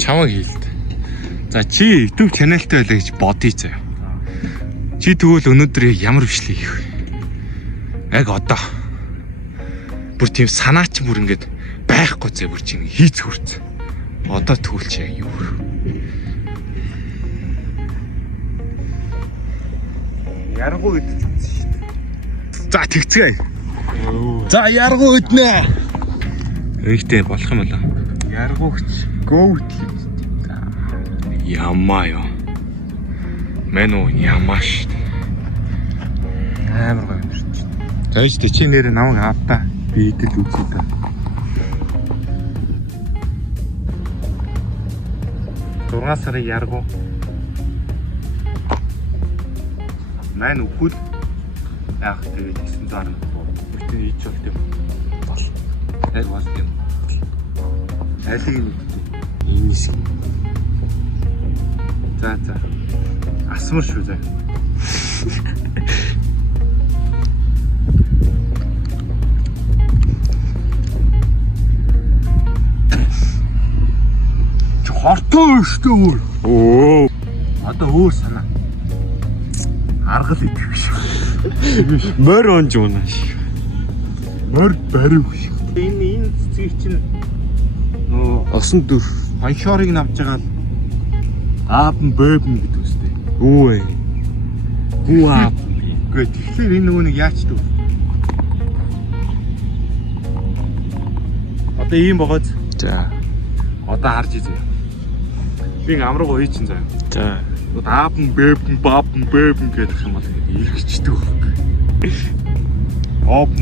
чамаг хийлд. За чи YouTube channelтай байлаа гэж бодъё заяа. Чи тэгвэл өнөөдөр ямар бичлэг хийх вэ? Яг одоо. Бүр тийм санаач бүр ингэж байхгүй зэ бүр чинь хийц хүрц. Одоо түүлч яг юу вэ? Яргуу идэж үзсэн шүү дээ. За тэгцгээе. За яргуу иднэ. Эйгтэй болох юм болоо. Яргууч гоут л. Ямаа ёо. Мэн уу ямааш. Амар гоё юм шүү. Зайч тий чи нэр намайг аавта. Би идэл үзье та. Дургаас сарын яргуу. Мэн үхэл. Яг тэгээд 900 бүтэн ийж болт юм. Бол. Яг болт юм. Айлыг нь ийм шиг. За. Асмар шүү заа. Хортоо шүү. Оо. Одоо өөр санаа. Аргал идэх шүү. Мөр онж унаа шүү. Мөр барив шүү. Энэ цэцгийг чинь осон дүр хоншорыг навж байгаа л аапн бэбн гэдэг үстэй. Үгүй. Хүү аап. Гэхдээ тэгэхээр энэ нөгөө нэг яач дүү. Одоо ийм богоц. За. Одоо харж изээ. Би амраг ууй чин заа. За. Аапн бэбн баапн бэбн гэдэг юм бол иргэждэг байхгүй. Open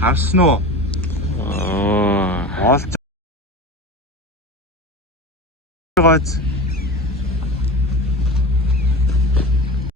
Харсан уу? Олж.